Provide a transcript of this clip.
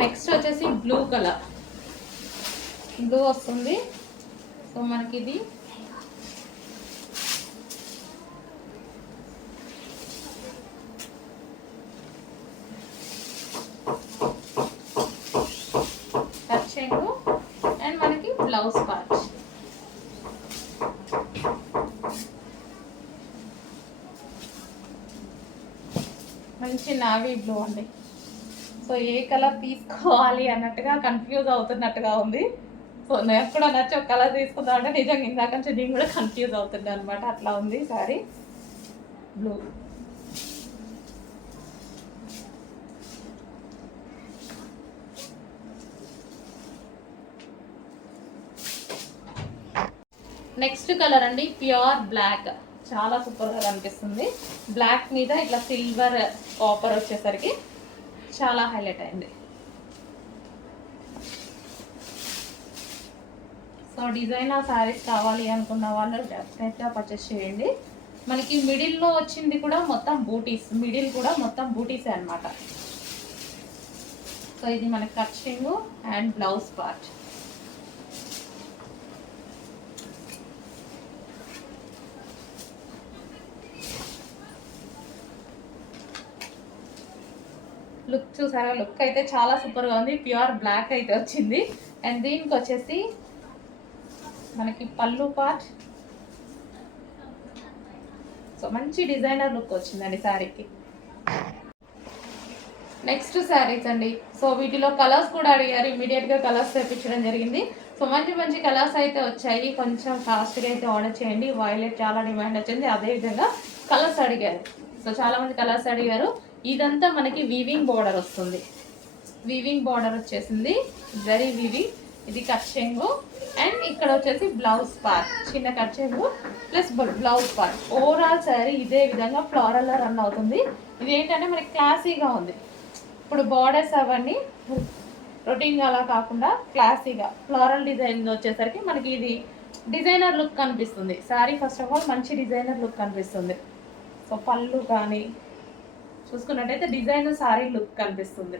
Next వచ్చేసి blue colour, blue వస్తుంది. So మనకి ఇది టచ్చింగ్ అండ్ మనకి బ్లౌజ్ పార్ట్. మంచి నావీ బ్లూ అండి. సో ఏ కలర్ తీసుకోవాలి అన్నట్టుగా కన్ఫ్యూజ్ అవుతున్నట్టుగా ఉంది. సో నాకు కూడా నచ్చి ఒక కలర్ తీసుకుందాం అంటే నిజంగా ఇందాక నుంచి నేను కూడా కన్ఫ్యూజ్ అవుతుంది అనమాట. అట్లా ఉంది సారీ. బ్లూ, నెక్స్ట్ కలర్ అండి ప్యూర్ బ్లాక్. చాలా సూపర్గా కనిపిస్తుంది. బ్లాక్ మీద ఇట్లా సిల్వర్ కాపర్ వచ్చేసరికి చాలా హైలైట్ అయింది. సో డిజైనర్ శారీస్ కావాలి అనుకున్న వాళ్ళు డెఫినెట్గా పర్చేస్ చేయండి. మనకి మిడిల్లో వచ్చింది కూడా మొత్తం బూటీస్, మిడిల్ కూడా మొత్తం బూటీసే అనమాట. సో ఇది మనకి కట్చింగ్ అండ్ బ్లౌజ్ పార్ట్. లుక్ చూసారా? లుక్ అయితే చాలా సూపర్గా ఉంది. ప్యూర్ బ్లాక్ అయితే వచ్చింది. అండ్ దీనికి వచ్చేసి మనకి పళ్ళు పార్ట్. సో మంచి డిజైనర్ లుక్ వచ్చిందండి శారీకి. నెక్స్ట్ శారీస్ అండి. సో వీటిలో కలర్స్ కూడా అడిగారు, ఇమీడియట్గా కలర్స్ తెప్పించడం జరిగింది. సో మంచి మంచి కలర్స్ అయితే వచ్చాయి. కొంచెం ఫాస్ట్గా అయితే ఆర్డర్ చేయండి. వైలెట్ చాలా డిమాండ్ వచ్చింది, అదేవిధంగా కలర్స్ అడిగారు. సో చాలామంది కలర్స్ అడిగారు. ఇదంతా మనకి వీవింగ్ బార్డర్ వస్తుంది. వీవింగ్ బార్డర్ వచ్చేసింది, జరీ వీవింగ్. ఇది కట్చింగ్ అండ్ ఇక్కడ వచ్చేసి బ్లౌజ్ పార్ట్, చిన్న కట్చింగ్ plus blouse part. Overall sari ఇదే విధంగా ఫ్లోరల్లో రన్ అవుతుంది. ఇది ఏంటంటే మనకి క్లాసీగా ఉంది. ఇప్పుడు బార్డర్స్ అవన్నీ రొటీన్గా అలా కాకుండా క్లాసీగా ఫ్లోరల్ డిజైన్ వచ్చేసరికి మనకి ఇది డిజైనర్ లుక్ కనిపిస్తుంది. శారీ ఫస్ట్ ఆఫ్ ఆల్ మంచి డిజైనర్ లుక్ కనిపిస్తుంది. సో పళ్ళు కానీ చూసుకున్నట్టయితే డిజైనర్ శారీ లుక్ కనిపిస్తుంది.